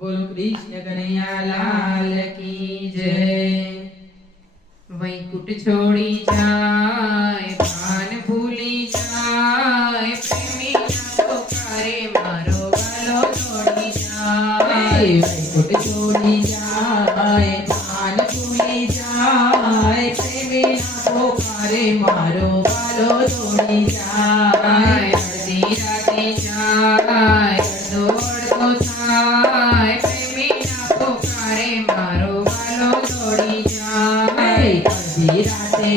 બોલો કૃષ્ણ કનૈયા, લાલ કી જય. વૈકુટ છોડી જાય, ભાન ભૂલી જાય પ્રેમી ના કરે મારો વાલો છોડી જાય. વૈકુટ છોડી જાય, ભાન ભૂલી જાય, પ્રેમીના કરે મારો વાલો છોડી જાય.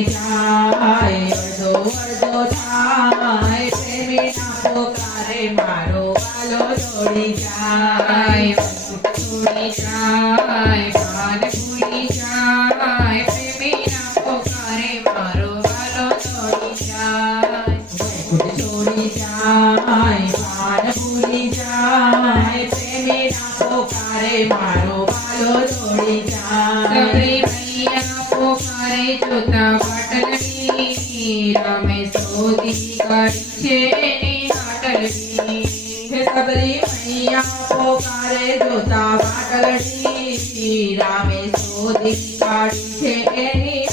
જાય અડધો અડધો થાય, પ્રેમીના પોકારે મારો વાલો દોડી જાય છોડી જાય, ભાન ભૂલી જાય, પ્રેમીના પોકારે મારો વાલો છોડી જાય છોડી જાય. જોતા પાટલની રામે શોધી કાઢી છે એની હાટલની હે સબરી મૈયા પોકારે જોતા પાટલડી રામે શોધી કાઢી છે એની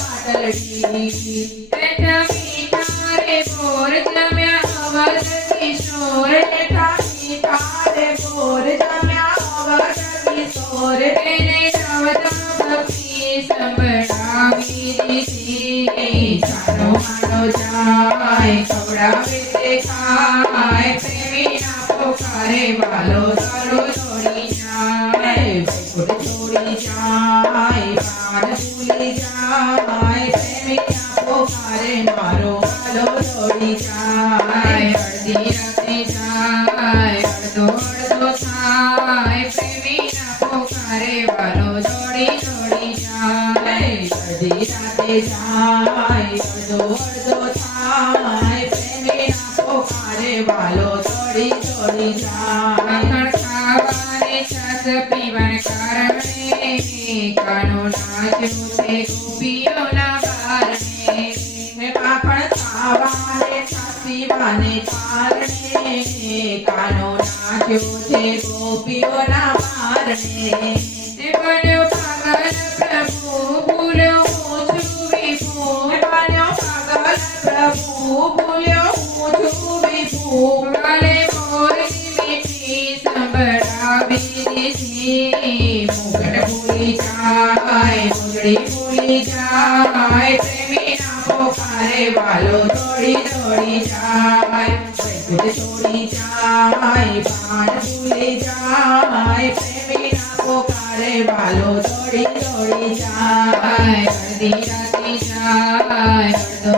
પાટલડી કાનો નાચ્યો છે ગોપીઓના બારણે છાસીવાને કારણે કાનો નાખ્યો છે ગોપીઓના મારણે તે બન્યો પાગલ પ્રભુ, ભૂલ્યો હું છું વિભુ બન્યો પાગલ પ્રભુ, ભૂલ્યો હું છું વિભુ વાલે મોરી મીઠી સંભળાવી દીધી મુગટ ભૂલી જાય, મુગડી ભૂલી જાય যায় ভালো দড়ি দড়ি যায় ফুলে দড়ি যায় প্রাণ ফুলে যায় প্রেমী পোকারে ভালো দড়ি দড়ি যায় রাতি রাতি যায় তো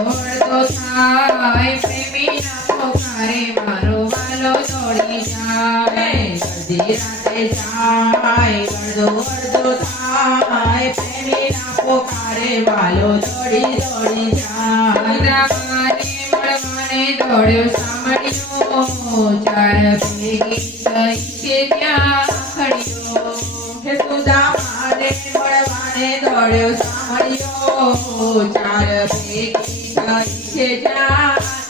খায় প্রেমী পোকারে ভালো ভালো দড়ি যায় রাতে যায় પોકારે વાલો દોડી દોડી જાય મળવાને દોડ્યો સાંભળ્યો. ચાર ભેગી થઈ છે ત્યાં ખડ્યો હે સુદામાને મળવાને દોડ્યો સાંભળ્યો. ચાર ભેગી થઈ છે જ્યાં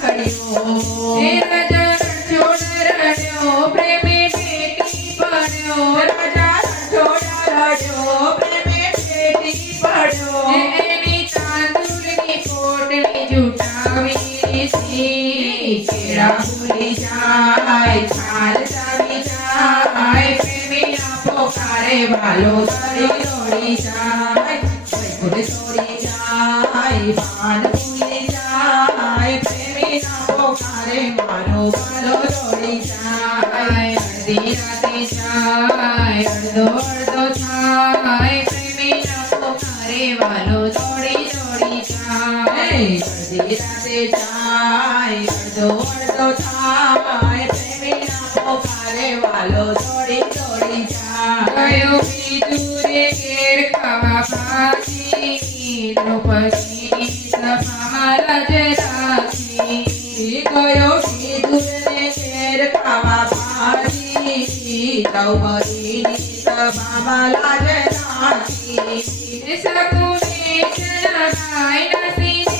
রাখুনি চাই ছাড় দামি চাই প্রেমী অপকারে ভালো তরি তরি চাই করে তরি চাই পান পুরি চাই প্রেমী অপকারে ভালো ভালো তরি চাই রাধে রাধে চাই જાય અડધી રાતે જાય અડધો અડધો થાય પ્રેમીના પોકારે વાલો દોડી દોડી જાય ગયો વિદુરે ઘેર ખાવા પાછી દ્રૌપદીની સભામાં રાજ રાખી ગયો વિદુરને ઘેર ખાવા પાડી દ્રૌપદીની સભામાં લાજ રાખી સકુને જનભાઈ નસીને